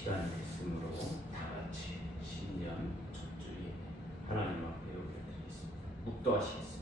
시간이 됐으므로 다 같이 신년 첫주에 하나님 앞에 올려드리겠습니다. 묵도하시겠습니다.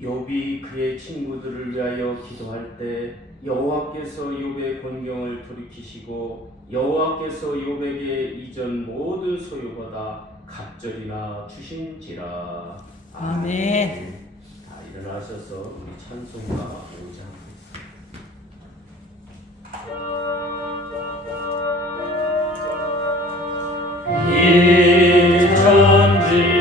욥이 그의 친구들을 위하여 기도할 때 여호와께서 욥의 곤경을 돌이키시고 여호와께서 욥에게 이전 모든 소유보다 갑절이나 주신지라. 아멘. 다 일어나셔서 우리 찬송가 5장 일천지가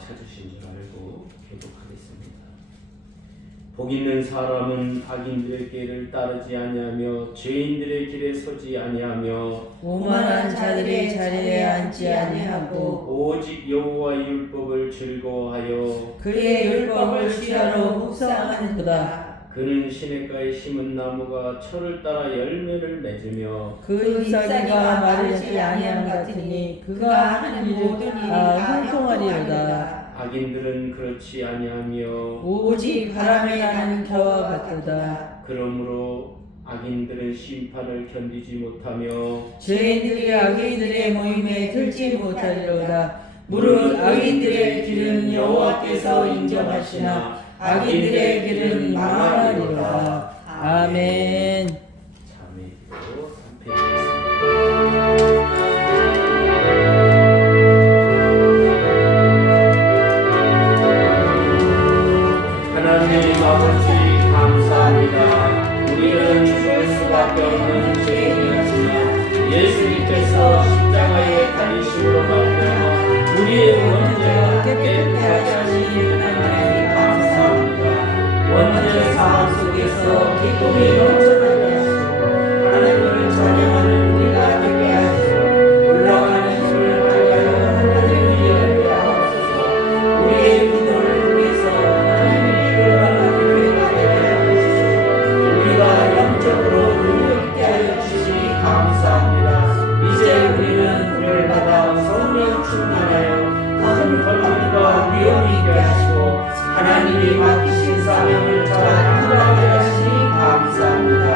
찾으신 줄 알고 교독하겠습니다. 복 있는 사람은 악인들의 길을 따르지 아니하며 죄인들의 길에 서지 아니하며 오만한 자들의 자리에 앉지 아니하고 오직 여호와의 율법을 즐거워하여 그의 율법을 취하러 묵상하는도다. 그는 시냇가에 심은 나무가 철을 따라 열매를 맺으며 그 잎사귀가 마르지 아니함 같으니 그가 하는 모든 일이 다 형통하리로다. 악인들은 그렇지 아니하며 오직 바람에 나는 겨와 같도다. 그러므로 악인들은 심판을 견디지 못하며 죄인들이 악인들의 모임에 들지 못하리로다. 무릇 악인들의 길은 여호와께서 인정하시나 악인들의 길은 망하리로다. 아멘. 자매기도 3페이지입니다. 하나님 아버지 감사합니다. 우리는 죽을 수밖에 없는 죄인이었지만 예수님께서 십자가에 달리심으로 말미암아 우리의 원죄가 깨끗하게 하시니 하나님 감사합니다. 원죄 사함 속에서 기쁨이 넘쳐나게 하시고 하나님을 찬양하는 우리가 되게 하시고 올라가는 힘을 발하여 하나님을 열게 하옵소서. 우리의 기도를 통해서 하나님이 이끌어가는 교회가 되게 하옵소서. 우리가 영적으로 능력있게 하여 주시니 감사합니다. 이제 우리는 불을 받아 성령 충만하여 큰 걸림과 위험이 있게 하시고 하나님이 맡기신 사명을 잘 감당하게 하시니 감사합니다.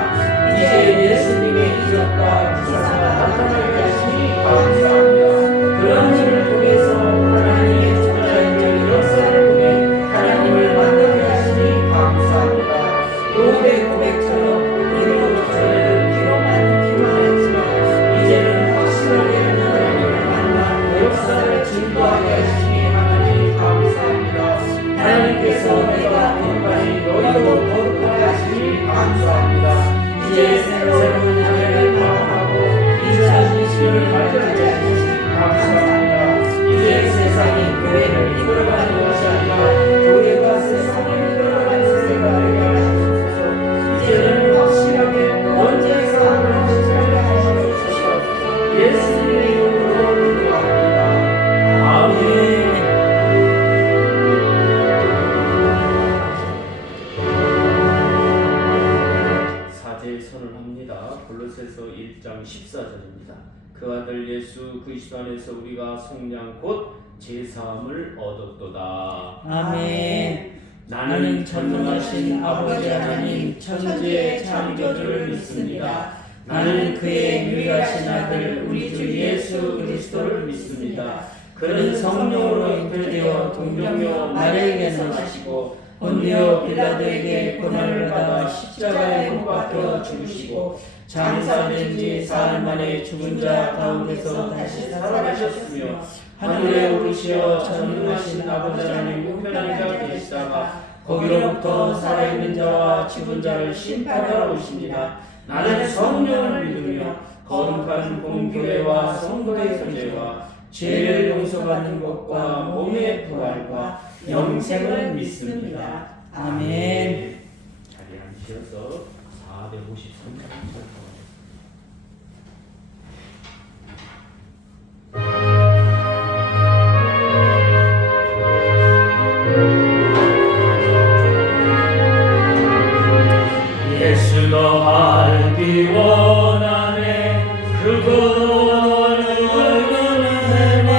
14절입니다. 그 아들 예수 그리스도 안에서 우리가 속량 곧 제사함을 얻었도다. 아멘. 나는 전능하신 아버지 하나님 천지의 창조주를 믿습니다. 나는 그의 유일하신 아들 우리 주 예수 그리스도를 믿습니다. 그는 성령으로 잉태되어 동정녀 마리아에게서 나시고 본디오 빌라도에게 고난을 받아 십자가에 못 박혀 죽으시고 장사된 지 사흘 만에 죽은 자 가운데서 다시 살아나셨으며 하늘에 오르시어 전능하신 아버지 하나님 우편한 자 계시다가 거기로부터 살아있는 자와 죽은 자를 심판하러 오십니다. 나는 성령을 믿으며 거룩한 공교회와 성도의 선례와 죄를 용서받는 것과 몸의 부활과 영생을 믿습니다. 아멘. 자리에 앉으셔서 453장 설교하겠습니다. 예수도 알기 원하네 그분을 은혜와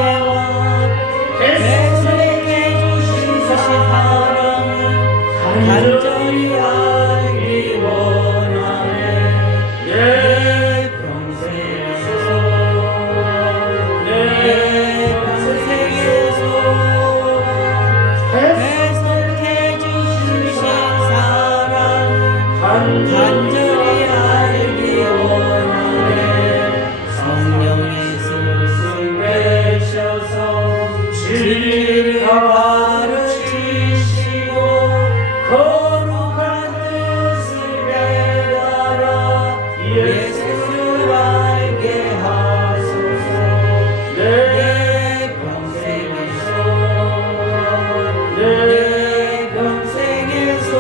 백성에게 주신 사랑을 간절히 알기 원하네. 내 평생에서 백성에게 주신 사랑을 간절히 알기 원하네. 성령의 스승 되셔서 진리를 가르치시고 거룩한 뜻을 깨달아 예수를 알게 하소서. 내 평생에서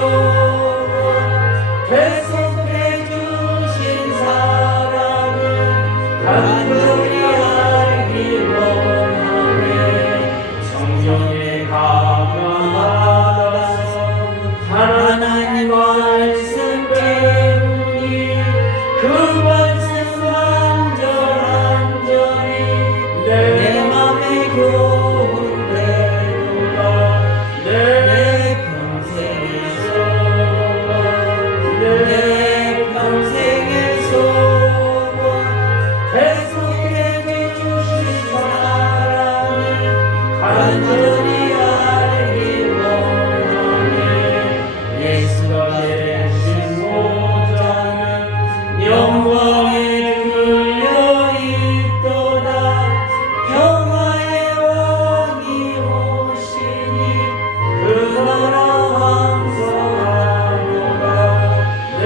백성에게 주신 사랑을 간절히 알기 원하네. 성령의 감화 받아서 하나님 말씀 배우니 그 말씀 간절한절히 내 맘에 교훈되도다. 내 평생에서 백성에게 주신 사랑을 간절히 알기 원하네. 예수가 되신 보좌는 영광에 들려 있도다. 평화의 왕이 오시니 그 나라 왕성하도다. 내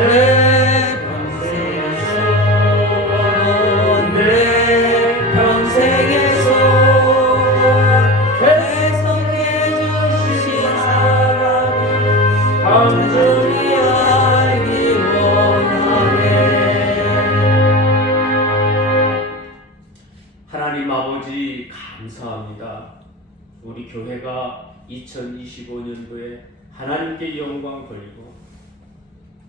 평생에서 백성에게 주신 사랑을 간절히 알기 원하네. 하나님 아버지 감사합니다. 우리 교회가 2025년도에 하나님께 영광 돌리고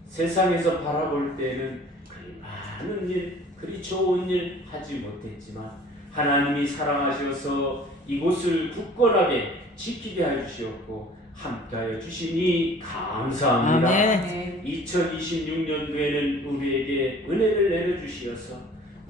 세상에서 바라볼 때에는 그리 많은 일, 그리 좋은 일 하지 못했지만 하나님이 사랑하셔서 이곳을 굳건하게 지키게 해주시었고 함께하여 주시니 감사합니다. 아멘. 2026년도에는 우리에게 은혜를 내려주시어서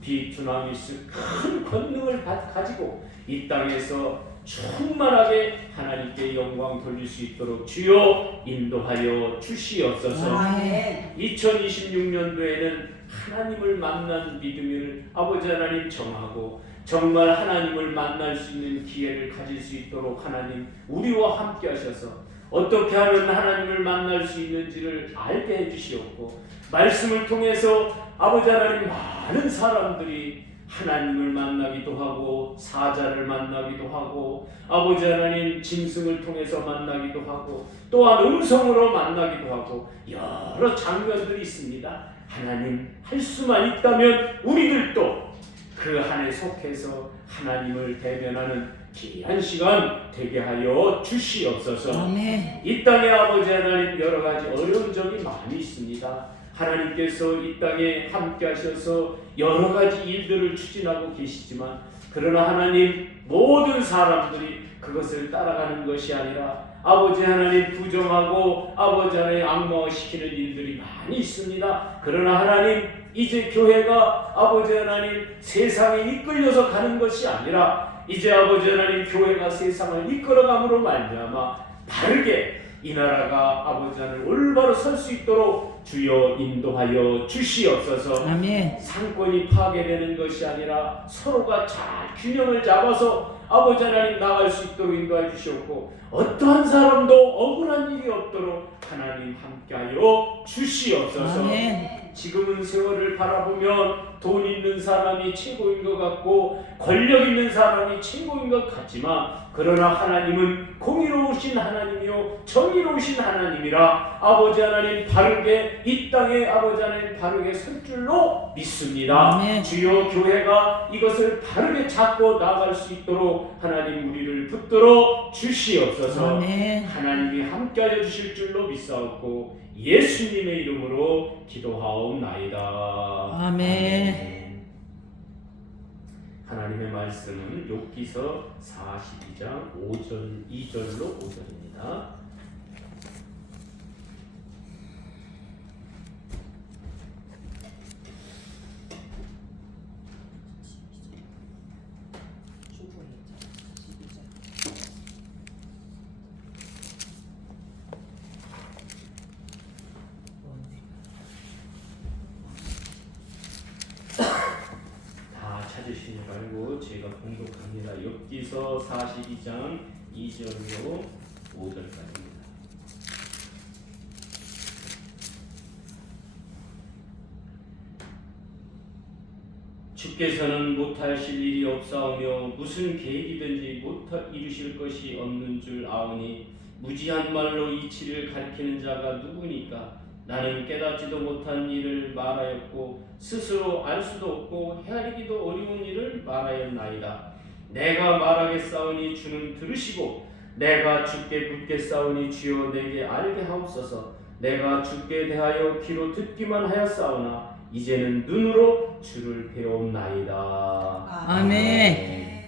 비투나미스 큰 권능을 가지고 이 땅에서 충만하게 하나님께 영광 돌릴 수 있도록 주여 인도하여 주시옵소서. 아멘. 2026년도에는 하나님을 만난 믿음을 아버지 하나님 정하고 정말 하나님을 만날 수 있는 기회를 가질 수 있도록 하나님 우리와 함께 하셔서 어떻게 하면 하나님을 만날 수 있는지를 알게 해주시옵고 말씀을 통해서 아버지 하나님 많은 사람들이 하나님을 만나기도 하고 사자를 만나기도 하고 아버지 하나님 짐승을 통해서 만나기도 하고 또한 음성으로 만나기도 하고 여러 장면들이 있습니다. 하나님 할 수만 있다면 우리들도 그 한에 속해서 하나님을 대면하는 귀한 시간 되게 하여 주시옵소서. 아멘. 이 땅에 아버지 하나님 여러 가지 어려운 점이 많이 있습니다. 하나님께서 이 땅에 함께 하셔서 여러 가지 일들을 추진하고 계시지만 그러나 하나님 모든 사람들이 그것을 따라가는 것이 아니라 아버지 하나님 부정하고 아버지 하나님 악마화시키는 일들이 많이 있습니다. 그러나 하나님 이제 교회가 아버지 하나님 세상에 이끌려서 가는 것이 아니라 이제 아버지 하나님 교회가 세상을 이끌어감으로 말미암아 바르게 이 나라가 아버지 하나님 올바로 설 수 있도록 주여 인도하여 주시옵소서. 아멘. 상권이 파괴되는 것이 아니라 서로가 잘 균형을 잡아서 아버지 하나님 나갈 수 있도록 인도해 주시옵고 어떠한 사람도 억울한 일이 없도록 하나님 함께하여 주시옵소서. 아멘. 지금은 세월을 바라보면 돈 있는 사람이 최고인 것 같고 권력 있는 사람이 최고인 것 같지만 그러나 하나님은 공의로우신 하나님이요 정의로우신 하나님이라 아버지 하나님 바르게 이 땅에 아버지 하나님 바르게 설 줄로 믿습니다. 아멘. 주여 교회가 이것을 바르게 잡고 나아갈 수 있도록 하나님 우리를 붙들어 주시옵소서. 아멘. 하나님이 함께하여 주실 줄로 믿사옵고 예수님의 이름으로 기도하옵나이다. 아멘. 하나님의 말씀은 욥기서 42장 2절로 5절입니다. 찾으시지 말고 제가 공독합니다. 욥기서 42장 2절로 5절까지입니다. 주께서는 못하실 일이 없사오며 무슨 계획이든지 못 이루실 것이 없는 줄 아오니 무지한 말로 이치를 가리키는 자가 누구니까? 나는 깨닫지도 못한 일을 말하였고 스스로 알 수도 없고 헤아리기도 어려운 일을 말하였나이다. 내가 말하겠사오니 주는 들으시고 내가 주께 묻겠사오니 주여 내게 알게 하옵소서. 내가 주께 대하여 귀로 듣기만 하였사오나 이제는 눈으로 주를 배옵나이다. 아멘.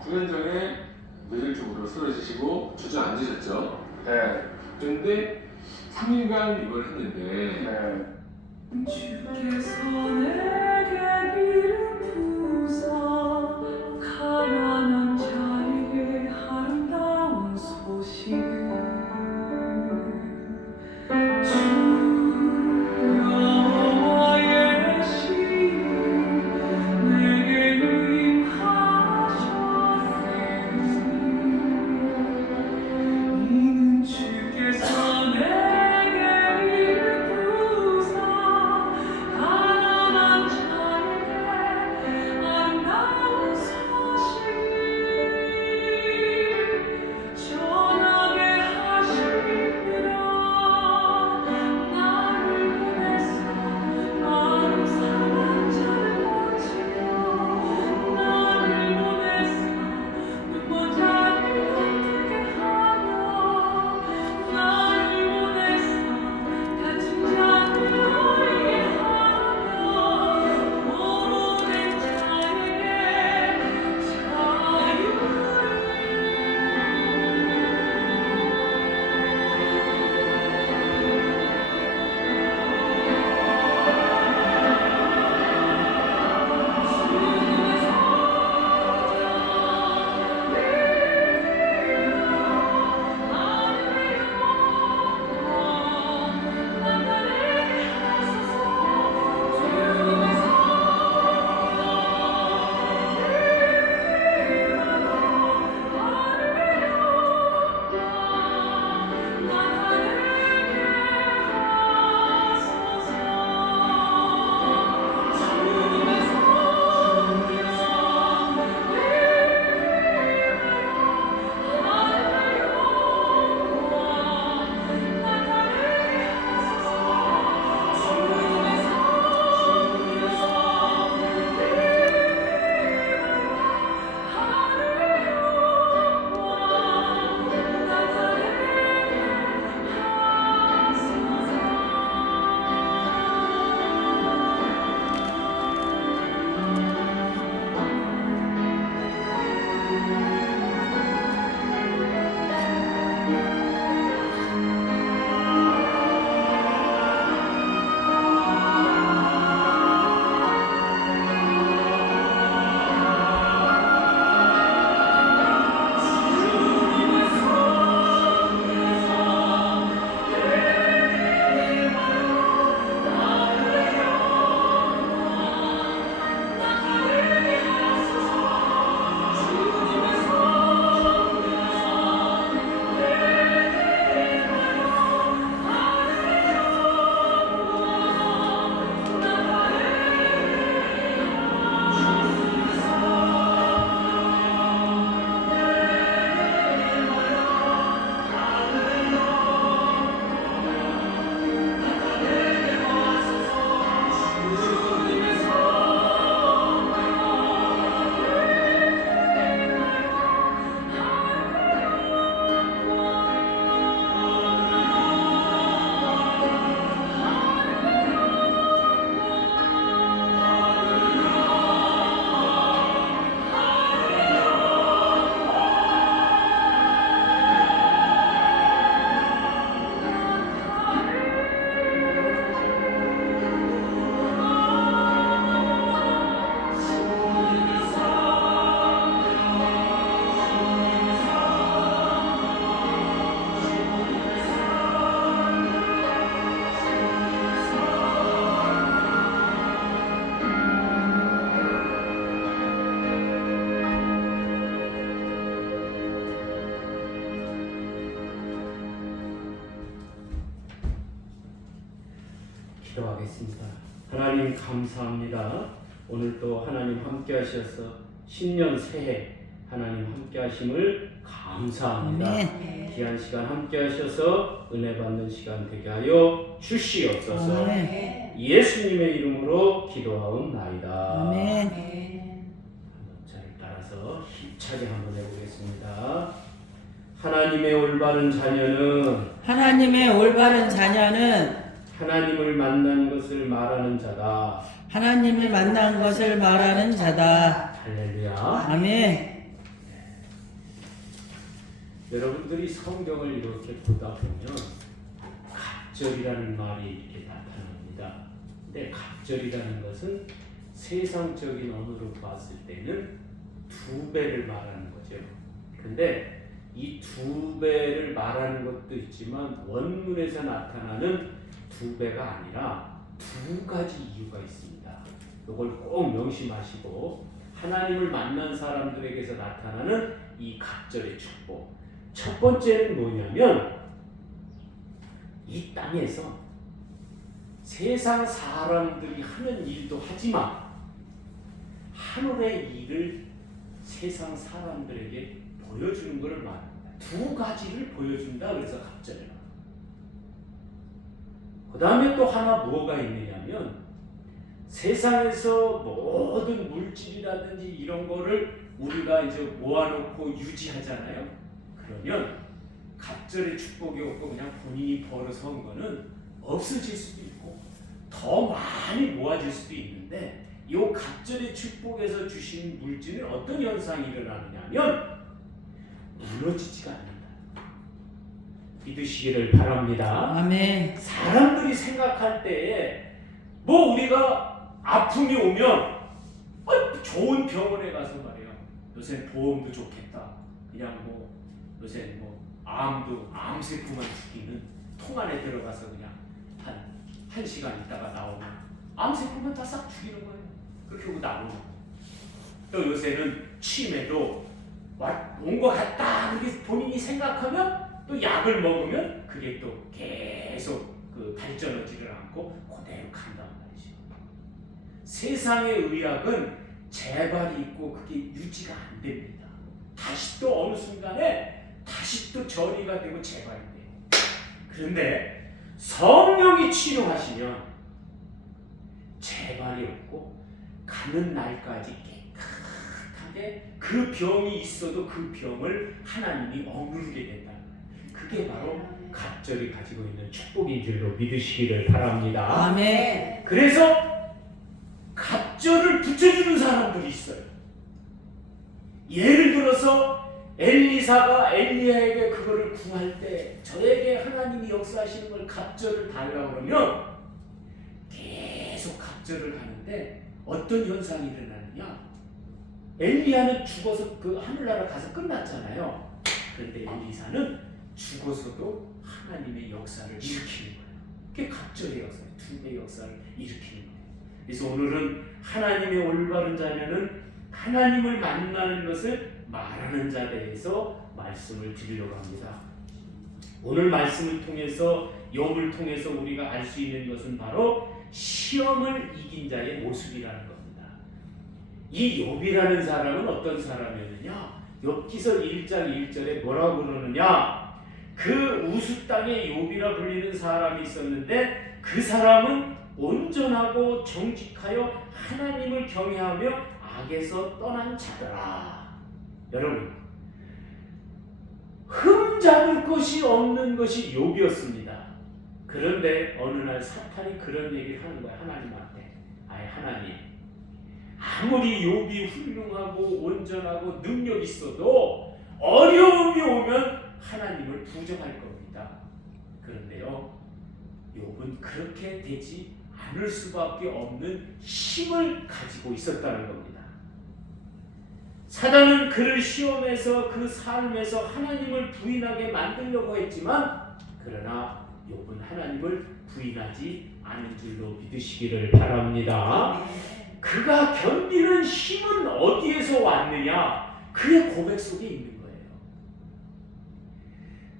공연장에 늦을 쪽으로 쓰러지시고 주저앉으셨죠? 네. 그런데 3일간 이걸 했는데 주께서 내게 기름 부으사 가난한 자에게 아름다운 소식을 여호와의 신이 내게 임하셨으니 이는 주께서 내게 기름 부으사 가난한 자에게 아름다운 기도하겠습니다. 하나님 감사합니다. 오늘 또 하나님 함께 하셔서 신년 새해 하나님 함께 하심을 감사합니다. 아멘. 귀한 시간 함께 하셔서 은혜 받는 시간 되게 하여 주시옵소서. 아멘. 예수님의 이름으로 기도하옵나이다. 아멘. 자리 따라서 힘차게 한번 해보겠습니다. 하나님의 올바른 자녀는 하나님의 올바른 자녀는 하나님을 만난 것을 말하는 자다. 하나님을 만난 것을 말하는 자다. 할렐루야. 아멘. 여러분들이 성경을 이렇게 보다 보면 갑절이라는 말이 이렇게 나타납니다. 근데 갑절이라는 것은 세상적인 언어로 봤을 때는 2배를 말하는 거죠. 근데 이 2배를 말하는 것도 있지만 원문에서 나타나는 2배가 아니라 2가지 이유가 있습니다. 이걸 꼭 명심하시고 하나님을 만난 사람들에게서 나타나는 이 갑절의 축복. 첫 번째는 뭐냐면 이 땅에서 세상 사람들이 하는 일도 하지만 하늘의 일을 세상 사람들에게 보여주는 것을 말합니다. 2가지를 보여준다. 그래서 갑절이에요. 그 다음에 또 하나 뭐가 있느냐면 세상에서 모든 물질이라든지 이런 거를 우리가 이제 모아놓고 유지하잖아요. 그러면 갑절의 축복이 없고 그냥 본인이 벌어서 한 거는 없어질 수도 있고 더 많이 모아질 수도 있는데 이 갑절의 축복에서 주신 물질은 어떤 현상이 일어나느냐면 무너지지가 않는다. 믿으시기를 바랍니다. 아멘. 사람들이 생각할 때에 뭐 우리가 아픔이 오면 좋은 병원에 가서 말이야. 요새 보험도 좋겠다. 그냥 뭐 요새 뭐 암세포만 죽이는 통 안에 들어가서 그냥 한 시간 있다가 나오면 암세포만 다 싹 죽이는 거예요. 그렇게 하고 나오는 거예요. 또 요새는 치매도 온 것 같다 그렇게 본인이 생각하면 또 약을 먹으면 그게 또 계속 그 발전하지를 않고 그대로 간단 말이죠. 세상의 의학은 재발이 있고 그게 유지가 안 됩니다. 다시 또 어느 순간에 다시 또 전이가 되고 재발이 돼요. 그런데 성령이 치료하시면 재발이 없고 가는 날까지 깨끗하게 그 병이 있어도 그 병을 하나님이 억누르게 된다는 거예요. 그게 바로 갑절이 가지고 있는 축복인 줄로 믿으시기를 바랍니다. 아멘. 그래서 갑절을 붙여주는 사람들이 있어요. 예를 들어서 엘리사가 엘리야에게 그거를 구할 때 저에게 하나님이 역사하시는 걸 갑절을 달라고 그러면 계속 갑절을 하는데 어떤 현상이 일어나느냐? 엘리야는 죽어서 그 하늘나라 가서 끝났잖아요. 그런데 엘리사는 죽어서도 하나님의 역사를 일으키는 거예요. 그게 갑절의 역사예요. 2배 역사를 일으키는 거예요. 그래서 오늘은 하나님의 올바른 자녀는 하나님을 만나는 것을 말하는 자에 대해서 말씀을 드리려고 합니다. 오늘 말씀을 통해서 욥을 통해서 우리가 알 수 있는 것은 바로 시험을 이긴 자의 모습이라는 겁니다. 이 욥이라는 사람은 어떤 사람이었느냐? 욥기서 1장 1절에 뭐라고 그러느냐? 그 우수 땅에 욥이라 불리는 사람이 있었는데 그 사람은 온전하고 정직하여 하나님을 경외하며 악에서 떠난 자더라. 여러분, 흠잡을 것이 없는 것이 욥이었습니다. 그런데 어느 날 사탄이 그런 얘기를 하는 거야. 하나님한테. 아예 하나님, 아무리 욥이 훌륭하고 온전하고 능력 있어도 어려움이 오면 하나님을 부정할 겁니다. 그런데요, 욥은 그렇게 되지 않을 수밖에 없는 힘을 가지고 있었다는 겁니다. 사단은 그를 시험해서 그 삶에서 하나님을 부인하게 만들려고 했지만 그러나 욥은 하나님을 부인하지 않은 줄로 믿으시기를 바랍니다. 그가 견디는 힘은 어디에서 왔느냐? 그의 고백 속에 있는 거예요.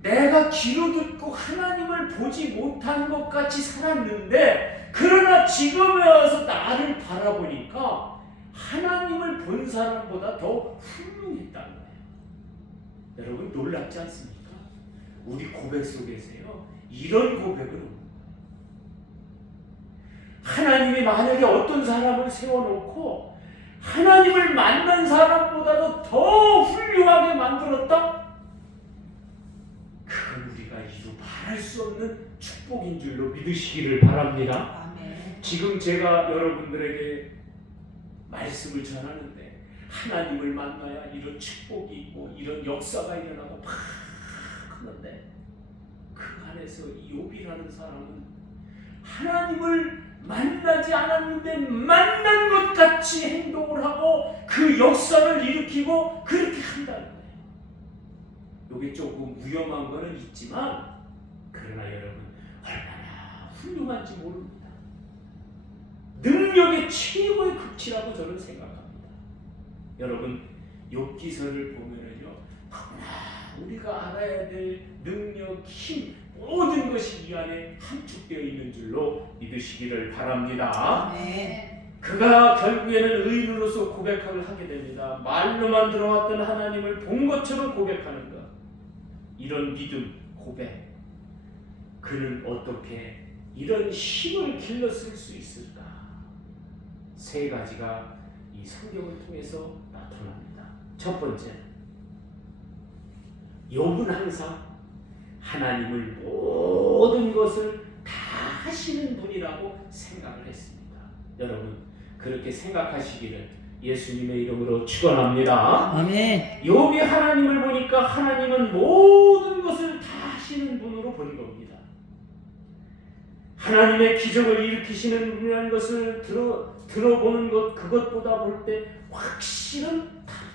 내가 귀로 듣고 하나님을 보지 못한 것 같이 살았는데 그러나 지금에 와서 나를 바라보니까 하나님을 본 사람보다 더 훌륭했다는 거예요. 여러분 놀랍지 않습니까? 우리 고백 속에서요 이런 고백은 없는 거예요. 하나님이 만약에 어떤 사람을 세워놓고 하나님을 만난 사람보다도 더 훌륭하게 만들었다? 그건 우리가 이루 말할 수 없는 축복인 줄로 믿으시기를 바랍니다. 아멘. 지금 제가 여러분들에게 말씀을 전하는데 하나님을 만나야 이런 축복이 있고 이런 역사가 일어나고 막 하는데 그 안에서 욥이라는 사람은 하나님을 만나지 않았는데 만난 것 같이 행동을 하고 그 역사를 일으키고 그렇게 한다는 거예요. 이게 조금 위험한 거는 있지만 그러나 여러분 얼마나 훌륭한지 모릅니다. 능력의 최고의 극치라고 저는 생각합니다. 여러분 욥기서를 보면은요 너무나 우리가 알아야 될 능력, 힘 모든 것이 이 안에 함축되어 있는 줄로 믿으시기를 바랍니다. 아멘. 그가 결국에는 의인으로서 고백을 하게 됩니다. 말로만 들어왔던 하나님을 본 것처럼 고백하는 것. 이런 믿음, 고백. 그는 어떻게 이런 힘을 길렀을 수 있을까? 세 가지가 이 성경을 통해서 나타납니다. 첫 번째, 욥은 항상 하나님을 모든 것을 다 하시는 분이라고 생각을 했습니다. 여러분 그렇게 생각하시기를 예수님의 이름으로 축원합니다. 아멘. 욥이 하나님을 보니까 하나님은 모든 것을 다 하시는 분으로 본 겁니다. 하나님의 기적을 일으키시는 분이라는 것을 들어보는 것 그것보다 볼 때 확실은 다르다.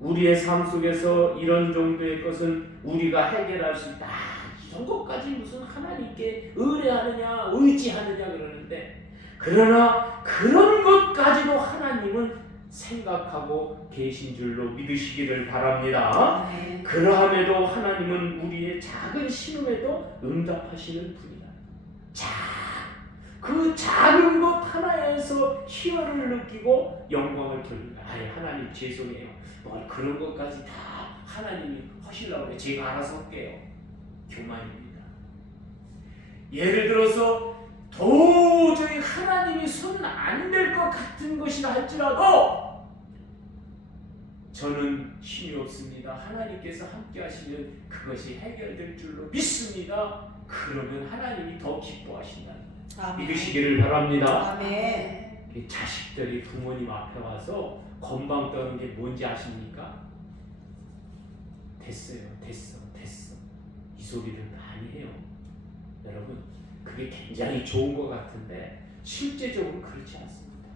우리의 삶 속에서 이런 정도의 것은 우리가 해결할 수 있다. 이런 것까지 무슨 하나님께 의뢰하느냐 의지하느냐 그러는데 그러나 그런 것까지도 하나님은 생각하고 계신 줄로 믿으시기를 바랍니다. 아멘. 그러함에도 하나님은 우리의 작은 신음에도 응답하시는 분이다. 그 작은 것 하나에서 희열을 느끼고 영광을 돌린다. 아니 하나님 죄송해요. 뭘 그런 것까지 다 하나님이 하시려고 그래. 제가 알아서 할게요. 교만입니다. 예를 들어서 도저히 하나님이 손 안 댈 것 같은 것이라 할지라도 저는 힘이 없습니다. 하나님께서 함께 하시면 그것이 해결될 줄로 믿습니다. 그러면 하나님이 더 기뻐하신다는 거예요. 아멘. 믿으시기를 바랍니다. 아멘. 자식들이 부모님 앞에 와서 건방 떠는 게 뭔지 아십니까? 됐어요. 이 소리를 많이 해요. 여러분 그게 굉장히 좋은 것 같은데 실제적으로 그렇지 않습니다.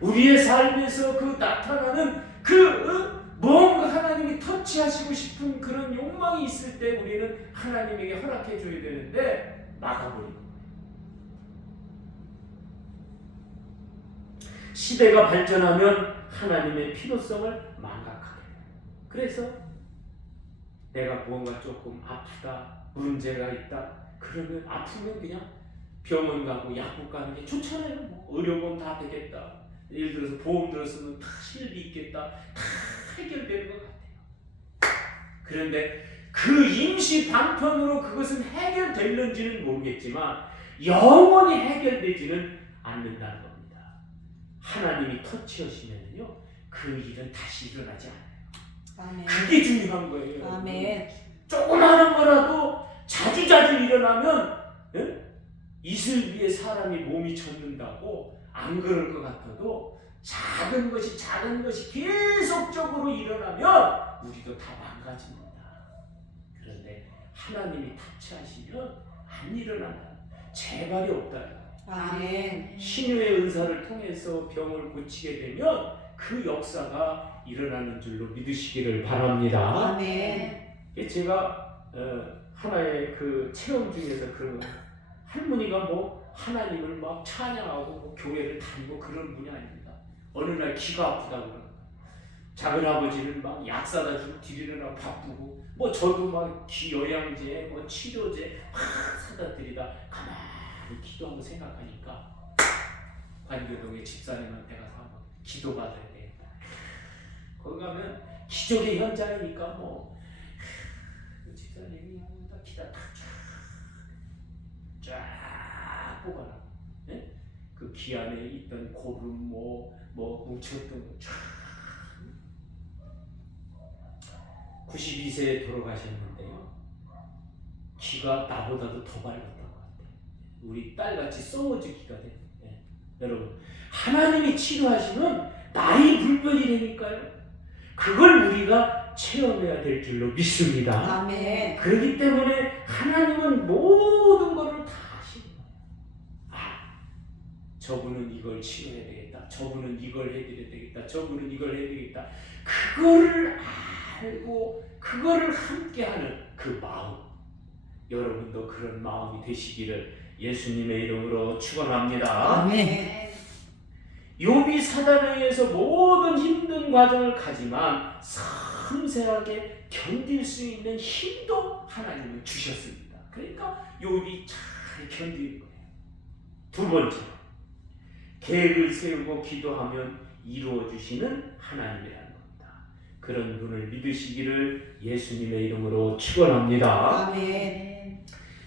우리의 삶에서 그 나타나는 뭔가 하나님이 터치하시고 싶은 그런 욕망이 있을 때 우리는 하나님에게 허락해 줘야 되는데 막아버리는 거예요. 시대가 발전하면 하나님의 필요성을 망각하게 돼요. 그래서 내가 무언가 조금 아프다, 문제가 있다, 그러면 아프면 그냥 병원 가고 약국 가는 게 좋잖아요. 뭐 의료보험 다 되겠다. 예를 들어서 보험 들었으면 다 실비 있겠다. 다 해결되는 것 같아요. 그런데 그 임시 방편으로 그것은 해결될는지는 모르겠지만 영원히 해결되지는 않는다는 겁니다. 하나님이 터치하시면요 그 일은 다시 일어나지 않아요. 아멘. 그게 중요한 거예요. 아멘. 조그마한 거라도 자주자주 일어나면 이슬비에 사람이 몸이 젖는다고 안 그럴 것 같아도 작은 것이 계속적으로 일어나면 우리도 다 망가집니다. 그런데 하나님이 터치하시면 안 일어난다. 재발이 없다. 아멘. 신유의 은사를 통해서 병을 고치게 되면 그 역사가 일어나는 줄로 믿으시기를 바랍니다. 아멘. 제가 하나의 그 체험 중에서 그런 할머니가 뭐 하나님을 막 찬양하고 뭐 교회를 다니고 그런 분이 아닙니다. 어느 날 귀가 아프다고 그러는 거예요. 작은 아버지는 막 약 사다 주고 드리느라 바쁘고 뭐 저도 막 귀 영양제 뭐 치료제 막 사다 드리다 가만히 기도하고 생각하니까 관교동에 집사님한테 가서 한번 기도 받아야 되겠다. 거기 가면 기적의 현장이니까 뭐 집사님이 다 기다 쫙 뽑아라. 네? 그 귀 안에 있던 고름 뭐 뭉쳤던 거 쫙. 92세에 돌아가셨는데요. 귀가 나보다도 더 밝았던 것 같아요. 우리 딸같이 쏘워지 귀가 돼요. 네. 여러분, 하나님이 치료하시는 나이 불변이라니까요. 그걸 우리가 체험해야 될 줄로 믿습니다. 아멘. 그렇기 때문에 하나님은 모든 것을 다 아시는 거예요. 아, 저분은 이걸 치료해야 되겠다. 저분은 이걸 해드려야 되겠다. 저분은 이걸 해야 되겠다. 그거를 알고 그거를 함께하는 그 마음. 여러분도 그런 마음이 되시기를 예수님의 이름으로 축원합니다. 아멘. 욥이 사단에 의해서 모든 힘든 과정을 가지만 섬세하게 견딜 수 있는 힘도 하나님은 주셨습니다. 그러니까 욥이 잘 견디는 거예요. 두 번째, 계획을 세우고 기도하면 이루어 주시는 하나님이라는 겁니다. 그런 분을 믿으시기를 예수님의 이름으로 축원합니다. 아멘.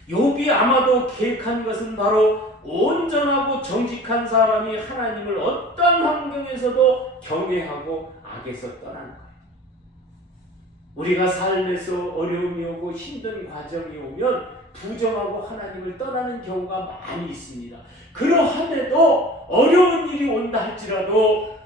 욥이 아마도 계획한 것은 바로 온전하고 정직한 사람이 하나님을 어떤 환경에서도 경외하고 악에서 떠나는 거예요. 우리가 삶에서 어려움이 오고 힘든 과정이 오면 부정하고 하나님을 떠나는 경우가 많이 있습니다. 그러함에도 어려운 일이 온다 할지라도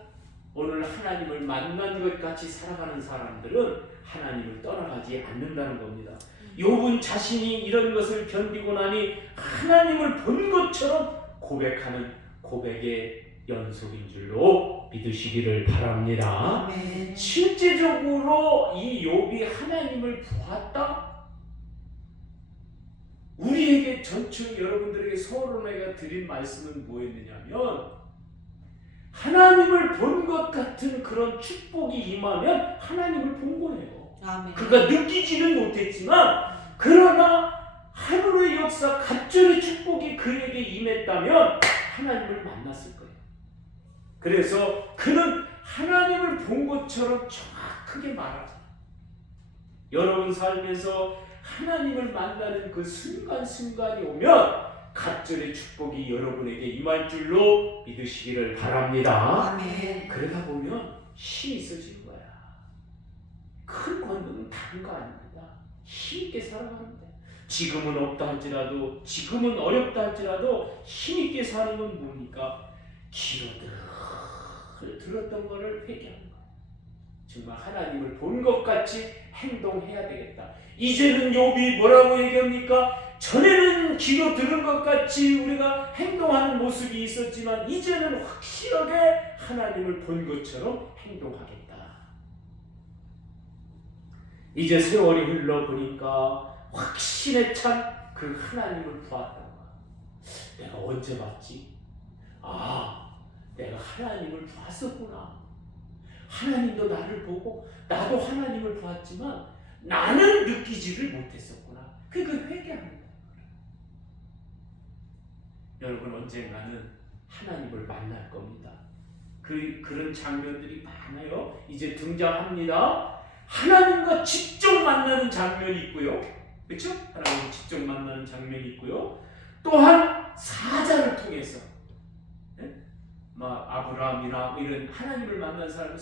오늘 하나님을 만난 것 같이 살아가는 사람들은 하나님을 떠나가지 않는다는 겁니다. 욥은 자신이 이런 것을 견디고 나니 하나님을 본 것처럼 고백하는 고백의 연속인 줄로 믿으시기를 바랍니다. 아멘. 실제적으로 이 욥이 하나님을 보았다? 우리에게 전체 여러분들에게 서론회가 드린 말씀은 뭐였느냐면 하나님을 본 것 같은 그런 축복이 임하면 하나님을 본 거예요. 아멘. 그가 느끼지는 못했지만 그러나 하늘의 역사 갑절의 축복이 그에게 임했다면 하나님을 만났을 거예요. 그래서 그는 하나님을 본 것처럼 정확하게 말하죠. 여러분 삶에서 하나님을 만나는 그 순간순간이 오면 갑절의 축복이 여러분에게 임할 줄로 믿으시기를 바랍니다. 아멘. 그러다 보면 힘이 있어지는 거야. 큰 권능은 다른 거 아닙니다. 힘있게 살아가는 거야. 지금은 없다 할지라도, 지금은 어렵다 할지라도 힘있게 사는 건 뭡니까? 귀로 들었던 거를 회개하는 거야. 정말 하나님을 본 것 같이 행동해야 되겠다. 이제는 욥이 뭐라고 얘기합니까? 전에는 귀로 들은 것 같이 우리가 행동하는 모습이 있었지만 이제는 확실하게 하나님을 본 것처럼 행동하겠다. 이제 세월이 흘러보니까 확신에 찬 그 하나님을 보았다는 거야. 내가 언제 봤지? 아, 내가 하나님을 보았었구나. 하나님도 나를 보고 나도 하나님을 보았지만 나는 느끼지를 못했었구나. 그게 회개하는 거야. 여러분 언젠가는 하나님을 만날 겁니다. 그런 장면들이 많아요. 이제 등장합니다. 하나님과 직접 만나는 장면이 있고요. 그렇죠? 하나님과 직접 만나는 장면이 있고요. 또한 사자를 통해서 막 아브라함이나 이런 하나님을 만난 사람은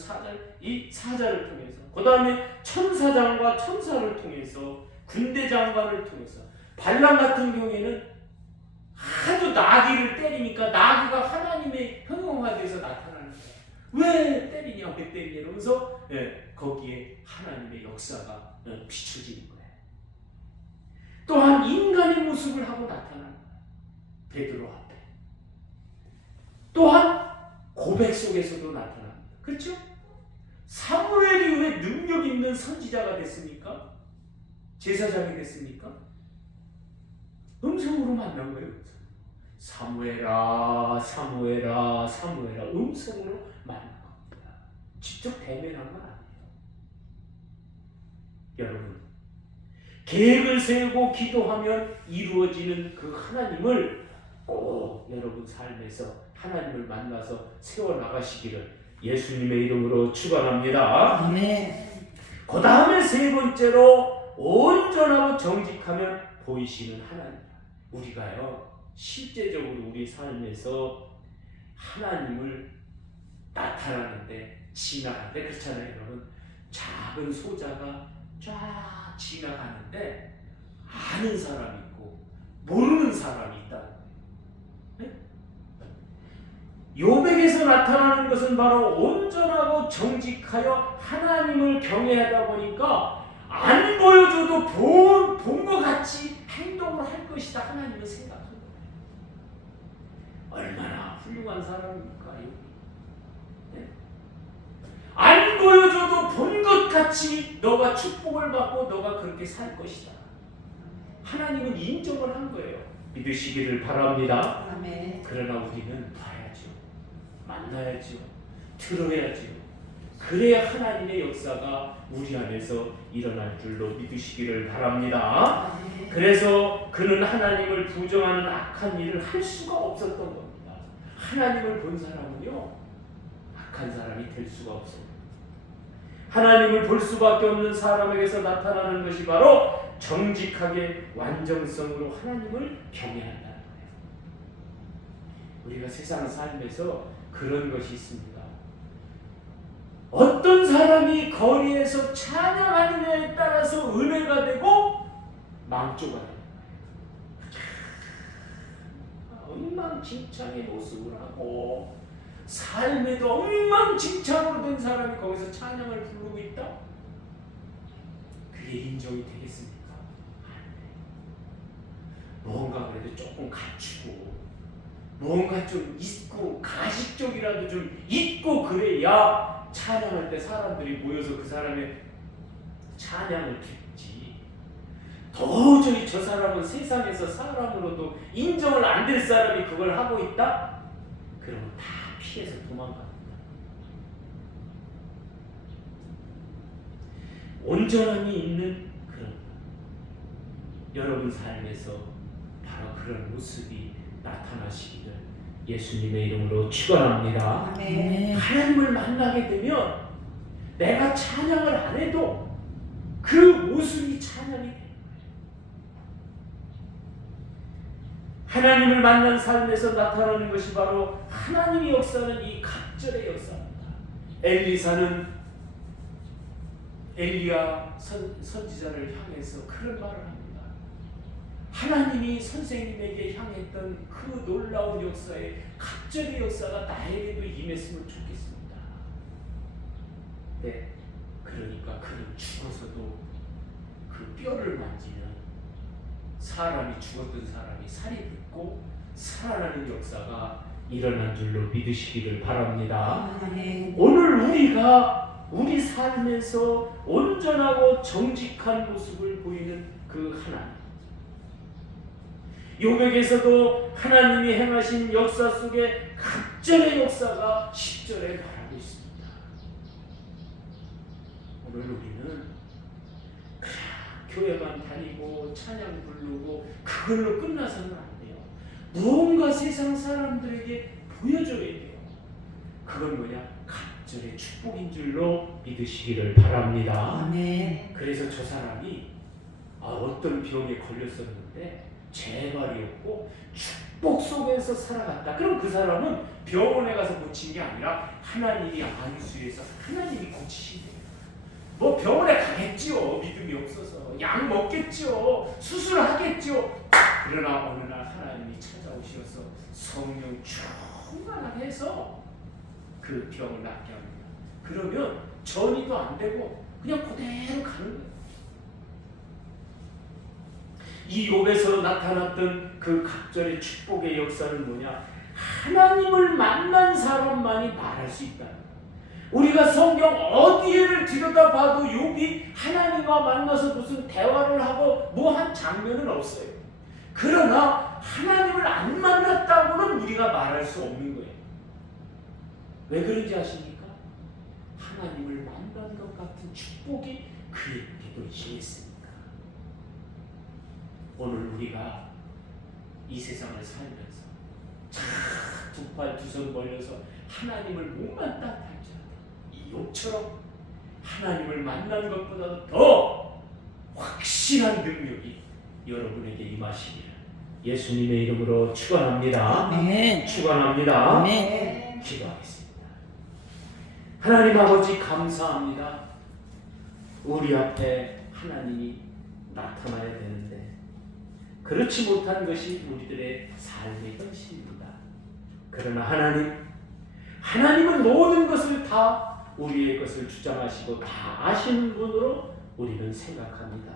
이 사자를 통해서, 그 다음에 천사장과 천사를 통해서, 군대 장관을 통해서, 발람 같은 경우에는 아주 나귀를 때리니까 나귀가 하나님의 형용화돼서 나타나는 거예요. 왜 때리냐, 왜 때리냐 이러면서 거기에 하나님의 역사가 비춰지는 거예요. 또한 인간의 모습을 하고 나타나는 거예요. 베드로 앞에. 또한 고백 속에서도 나타납니다. 그렇죠? 사무엘이 왜 능력 있는 선지자가 됐습니까? 제사장이 됐습니까? 음성으로 만난 거예요. 사무엘아, 사무엘아, 사무엘아, 음성으로 만난 거예요. 직접 대면한 건 아니에요. 여러분, 계획을 세우고 기도하면 이루어지는 그 하나님을 꼭 여러분 삶에서 하나님을 만나서 세워나가시기를 예수님의 이름으로 축원합니다. 아멘. 그 다음에 세 번째로 온전하고 정직하면 보이시는 하나님. 우리가요 실제적으로 우리 삶에서 하나님을 나타나는데 지나가는데 그렇잖아요 여러분. 작은 소자가 쫙 지나가는데 아는 사람이 있고 모르는 사람이 있다. 네? 욥에게서 나타나는 것은 바로 온전하고 정직하여 하나님을 경외하다 보니까 안 보여줘도 본 것 같이 행동을 할 것이다 하나님은 생각한 거예요. 얼마나 훌륭한 사람입니까? 네? 안 보여줘도 본 것 같이 너가 축복을 받고 너가 그렇게 살 것이다. 하나님은 인정을 한 거예요. 믿으시기를 바랍니다. 아멘. 그러나 우리는 봐야죠. 만나야죠. 들어야죠. 그래야 하나님의 역사가 우리 안에서 일어날 줄로 믿으시기를 바랍니다. 아멘. 그래서 그는 하나님을 부정하는 악한 일을 할 수가 없었던 겁니다. 하나님을 본 사람은요 악한 사람이 될 수가 없어요. 하나님을 볼 수밖에 없는 사람에게서 나타나는 것이 바로 정직하게 완전성으로 하나님을 경외한다는 거예요. 우리가 세상 삶에서 그런 것이 있습니다. 어떤 사람이 거리에서 찬양하느냐에 따라서 은혜가 되고 망조가 돼요. 엉망진창의 모습을 하고 삶에도 엉망진창으로 된 사람이 거기서 찬양을 부르고 있다? 그게 인정이 되겠습니까? 뭔가 그래도 조금 갖추고 뭔가 좀 있고 가식적이라도 좀 있고 그래야 찬양할 때 사람들이 모여서 그 사람의 찬양을 듣지. 도저히 저 사람은 세상에서 사람으로도 인정을 안 될 사람이 그걸 하고 있다? 그러면 다 피해서 도망갑니다. 온전함이 있는 그런 여러분 삶에서 바로 그런 모습이 나타나시기를 예수님의 이름으로 축원합니다. 아멘. 하나님을 만나게 되면 내가 찬양을 안 해도 그 모습이 찬양이 돼요. 하나님을 만난 삶에서 나타나는 것이 바로 하나님의 역사는 이 갑절의 역사입니다. 엘리야 선지자를 향해서 그런 말을 합니다. 하나님이 선생님에게 향했던 그 놀라운 역사의 갑절의 역사가 나에게도 임했으면 좋겠습니다. 네, 그러니까 그는 죽어서도 그 뼈를 만지면 사람이 죽었던 사람이 살이 붙고 살아나는 역사가 일어난 줄로 믿으시기를 바랍니다. 아멘. 오늘 우리가 우리 삶에서 온전하고 정직한 모습을 보이는 그 하나님, 욥에게서도 하나님이 행하신 역사 속에 갑절의 역사가 10절에 말하고 있습니다. 오늘 우리는 교회만 다니고 찬양 부르고 그걸로 끝나서는 안 돼요. 무언가 세상 사람들에게 보여줘야 돼요. 그건 뭐냐? 갑절의 축복인 줄로 믿으시기를 바랍니다. 아멘. 그래서 저 사람이 어떤 병에 걸렸었는데 재발이었고 축복 속에서 살아갔다. 그럼 그 사람은 병원에 가서 고친 게 아니라 하나님이 안수해서 하나님이 고치신대요. 뭐 병원에 가겠지요. 믿음이 없어서 약 먹겠지요. 수술하겠지요. 그러나 어느 날 하나님이 찾아오셔서 성령 충만하게 해서 그 병을 낫게 합니다. 그러면 전이도 안 되고 그냥 그대로 가는 거예요. 이 욥에서 나타났던 그 갑절의 축복의 역사는 뭐냐? 하나님을 만난 사람만이 말할 수 있다. 우리가 성경 어디에를 들여다봐도 욥이 하나님과 만나서 무슨 대화를 하고 뭐 한 장면은 없어요. 그러나 하나님을 안 만났다고는 우리가 말할 수 없는 거예요. 왜 그런지 아십니까? 하나님을 만난 것 같은 축복이 그에게도 임했습니다. 오늘 우리가 이 세상을 살면서 두 팔 두 손 벌려서 하나님을 목만 따뜻할지라도 이 욥처럼 하나님을 만난 것보다도 더 확실한 능력이 여러분에게 임하시기를 예수님의 이름으로 축원합니다. 아멘. 축원합니다. 아멘. 기도하겠습니다. 하나님 아버지 감사합니다. 우리 앞에 하나님이 나타나야 되는데 그렇지 못한 것이 우리들의 삶의 현실입니다. 그러나 하나님은 모든 것을 다 우리의 것을 주장하시고 다 아시는 분으로 우리는 생각합니다.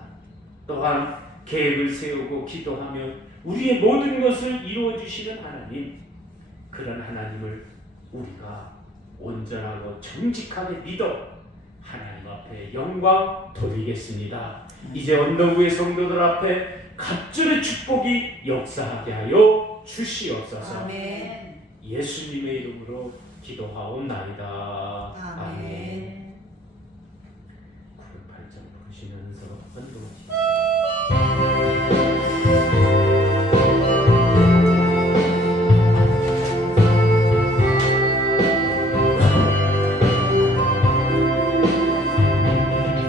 또한 계획을 세우고 기도하며 우리의 모든 것을 이루어 주시는 하나님, 그런 하나님을 우리가 온전하고 정직하게 믿어 하나님 앞에 영광 돌리겠습니다. 이제 언덕 위의 성도들 앞에 갑절의 축복이 역사하게 하여 주시옵소서. 아멘. 예수님의 이름으로 기도하옵나이다. 아멘. 98장 부르시면서 언덕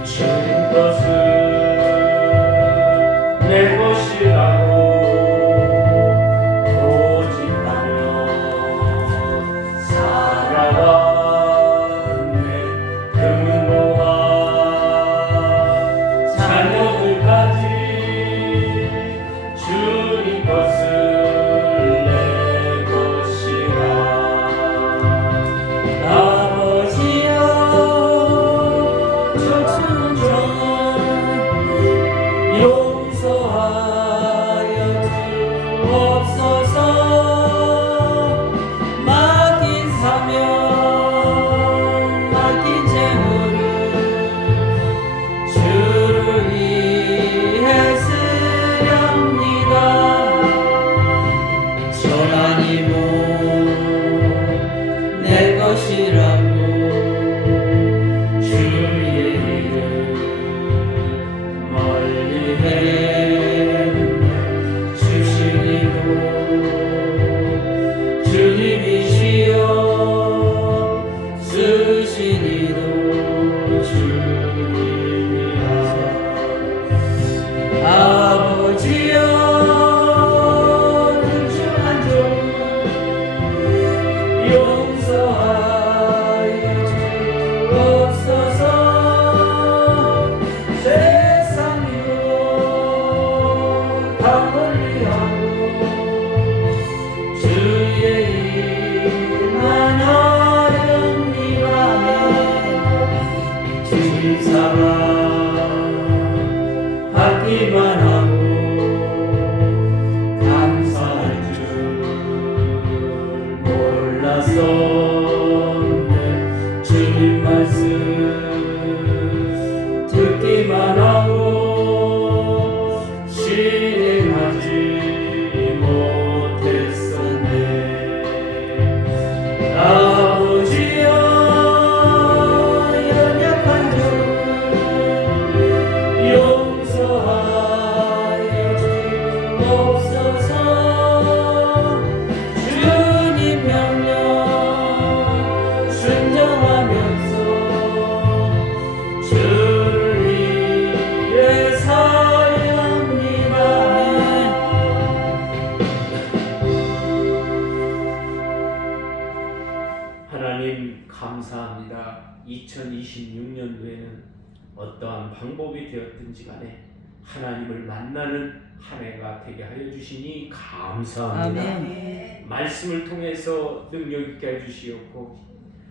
주는 것은 내 것이라고 오직하며 살아왔네. 금은 모아 자녀들까지 주님 것을 내 것이라. 아버지여 용서하여 주옵소서. 맡긴 사명 맡긴 재물을 주를 위해 쓰렵니다. 전하니 내 것이라고 주의 이름 멀리 했네. 주시니도 주님이시여 쓰시니도 주님이야. 아버지여 불중한 종 용서하여 주옵소서. 세상 유혹 다 멀리하고 주의 일만 하렵니다. 주님 사랑 받기만 하고 감사할 줄 몰랐었네. 주님 말씀 듣기만 하고 실행하지 못했었네. 아버지여 연약한 종 용서하여 주옵소서. 주님 명령 순종하면서 주를 위해 살렵니다. 하나님 감사합니다. 2026년도에는 어떠한 방법이 되었든지 간에 하나님을 만나는 한 해가 되게 하여 주시니 감사합니다. 아멘. 말씀을 통해서 능력 있게 해주시옵고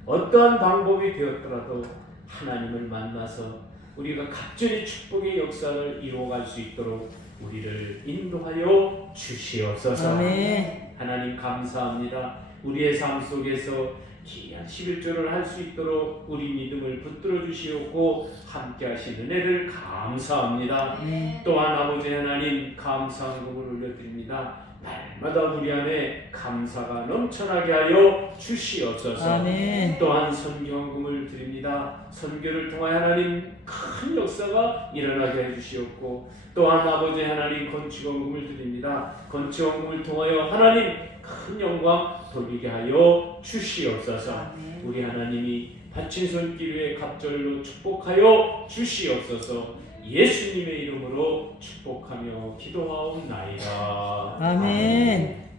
어떠한 방법이 되었더라도 하나님을 만나서 우리가 갑절의 축복의 역사를 이루어갈 수 있도록 우리를 인도하여 주시옵소서. 아멘. 하나님 감사합니다. 우리의 삶 속에서 귀한 11조를 할 수 있도록 우리 믿음을 붙들어 주시옵고 함께 하신 은혜를 감사합니다. 아멘. 또한 아버지 하나님 감사한 곡을 올려드립니다. 날 날마다 우리 안에 감사가 넘쳐나게 하여 주시옵소서. 아멘. 또한 선교헌금을 드립니다. 선교를 통하여 하나님 큰 역사가 일어나게 해주시옵고, 또한 아버지 하나님 건축헌금을 드립니다. 건축헌금을 통하여 하나님 큰 영광 돌리게 하여 주시옵소서. 아멘. 우리 하나님이 바친 손길 위에 갑절로 축복하여 주시옵소서. 예수님의 이름으로 축복하며 기도하옵나이다. 아멘.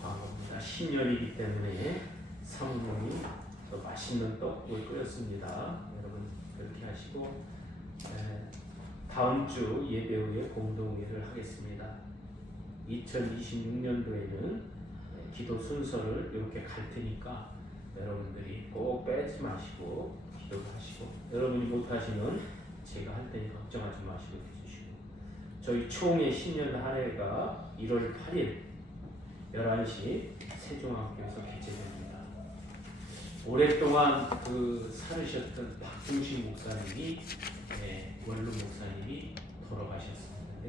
광고입니다. 신년이기 때문에 사모님이 더 맛있는 떡을 끓였습니다. 여러분 그렇게 하시고 다음 주 예배 후에 공동회를 하겠습니다. 2026년도에는 기도 순서를 이렇게 갈 테니까 여러분들이 꼭 빼지 마시고 기도를 하시고, 여러분이 못하시면 제가 할 테니 걱정하지 마시고 해주시고, 저희 총회 신년 할애가 1월 8일 11시 세종학교에서 개최됩니다. 오랫동안 살으셨던 박중식 목사님이 원로 목사님이 돌아가셨었는데,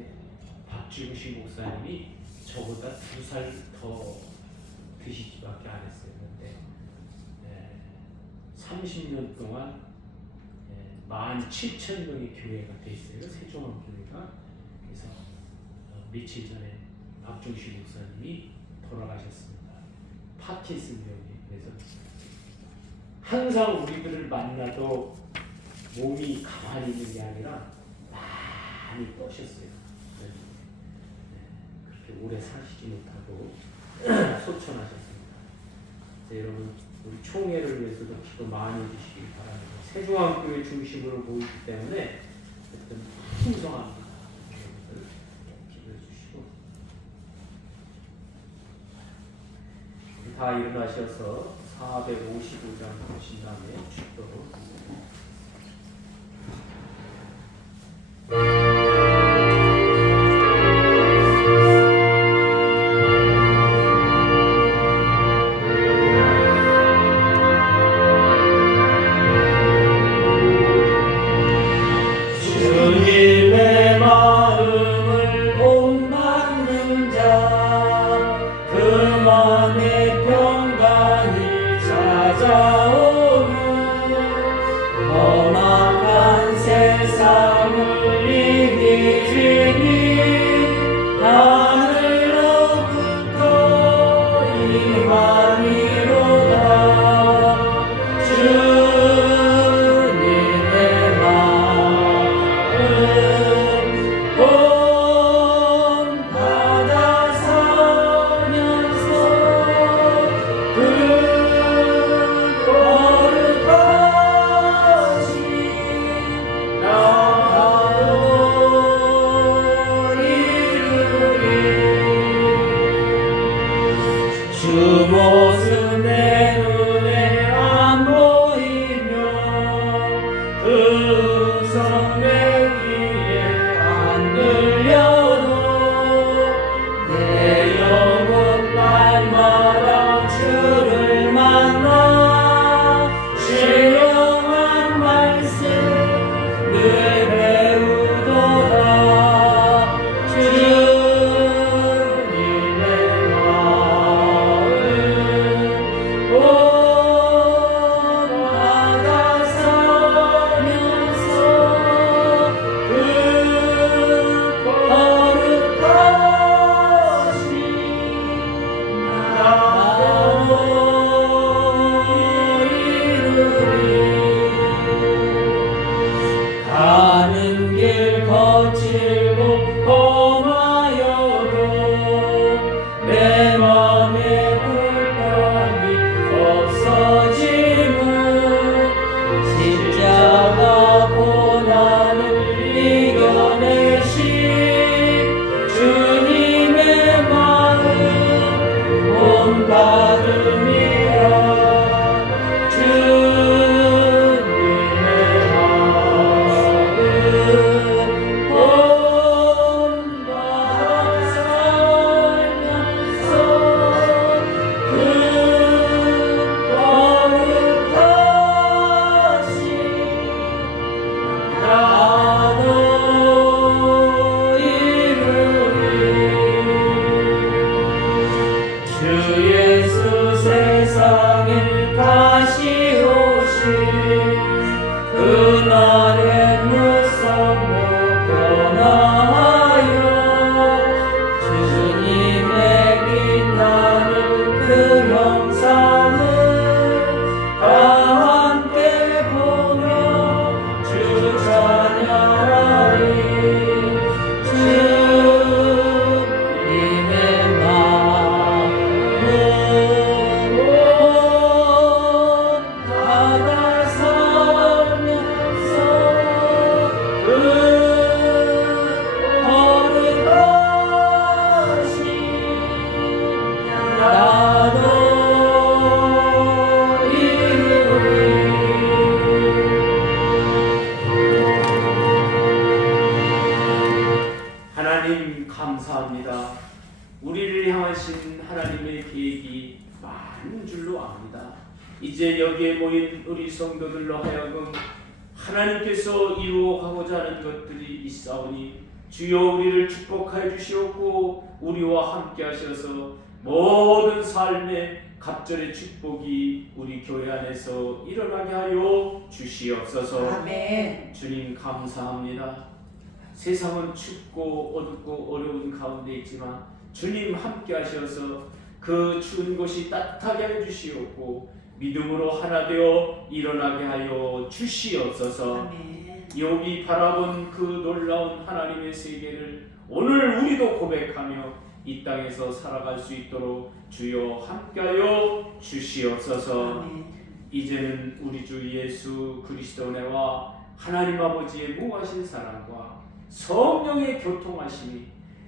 박중식 목사님이 저보다 2살 더 드시지밖에 안 했었는데 30년 동안 17,000명의 교회가 돼 있어요. 세종원 교회가. 그래서 며칠 전에 박중식 목사님이 돌아가셨습니다. 파킨슨 병에. 그래서 항상 우리들을 만나도 몸이 가만히 있는 게 아니라 많이 떠셨어요. 그렇게 오래 사시지 못하고 소천하셨습니다. 여러분 우리 총회를 위해서도 기도 많이 해주시기 바랍니다. 세종학교의 중심으로 모이기 때문에 어떤 풍성합니다. 여러분들 기도해 주시고, 우리 다 일어나셔서 455장 보신 다음에 축도로 주님의 마음을 본받는 자, 그만의 평강이 찾아오는 험악한 세상을 이기시니 하늘로부터 임하니로다. 주 모습 내 눈에 안 보이며 음성 내 귀에 안 들려도 내 영혼 날마다 주를 만나 신령한 말씀 늘 배우도다. 주님의 마음 이제 여기에 모인 우리 성도들로 하여금 하나님께서 이루어가고자 하는 것들이 있사오니 주여 우리를 축복하여 주시옵고 우리와 함께 하셔서 모든 삶의 갑절의 축복이 우리 교회 안에서 일어나게 하여 주시옵소서. 아멘. 주님 감사합니다. 세상은 춥고 어둡고 어려운 가운데 있지만 주님 함께 하셔서 그 추운 곳이 따뜻하게 해 주시옵고 믿음으로 하나 되어 일어나게 하여 주시옵소서. 아멘. 욥이 바라본 그 놀라운 하나님의 세계를 오늘 우리도 고백하며 이 땅에서 살아갈 수 있도록 주여 함께하여 주시옵소서. 아멘. 이제는 우리 주 예수 그리스도 은혜와 하나님 아버지의 무하신 사랑과 성령의 교통하심이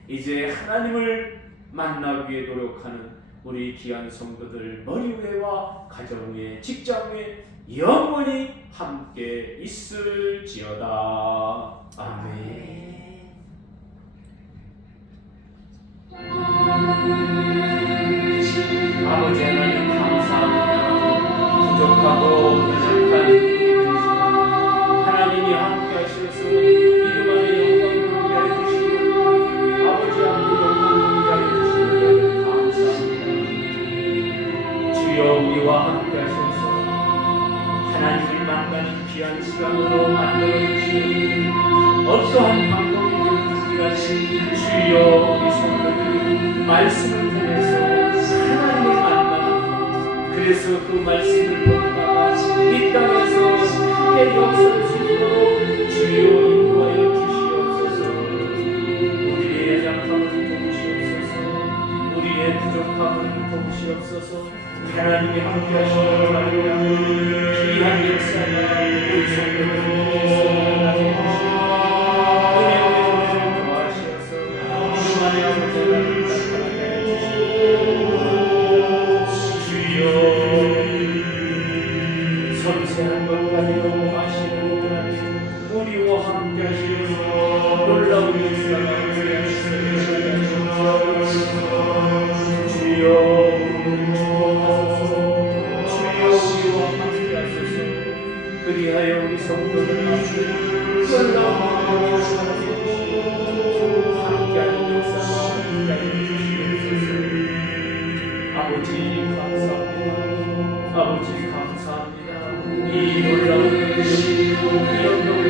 이제 하나님을 만나기 위해 노력하는 우리 귀한 성도들 머리 위에와 가정 위에 직장 위에 영원히 함께 있을지어다. 아멘. 아버지 하나님 감사합니다. 부족하고 연약한 하나님이 함께 하셔서 믿음 안에 영광 누리게 해주시고 아버지 앞에 영광 누리게 해주시는 감사합니다. 주여 우리와 함께 하셔서 하나님을 만나는 귀한 시간으로 만들어주시는 어떠한 방법이든 간에 주여 우리 성도들이 말씀을 통해서 하나님을 만나는 그래서 그 말씀을 본받아 이 땅에서 크게 역사할 수 있도록 주여 인도하여 주시옵소서. 우리의 약함을 도우시옵소서. 우리의 부족함을 도우시옵소서. 하나님이 함께 하시는 말이야 귀한 역사를 우리 성도들을 일어나게 해주시고 은혜의 은혜를 더하시어서 주만의 아버지 하나님을 나타나게 해주시고 주여 섬세한 것까지도 아시는 하나님 우리와 함께 하시면서 놀라운 역사가 우리 안에서 일어나게 하소서. 주여 그리하여 우리 성도들 앞에 놀라운 함께하는 역사와 함께하는 주시옵소서. 아버지 감사합니다. 아버지 감사합니다. 이 놀라운 이 영광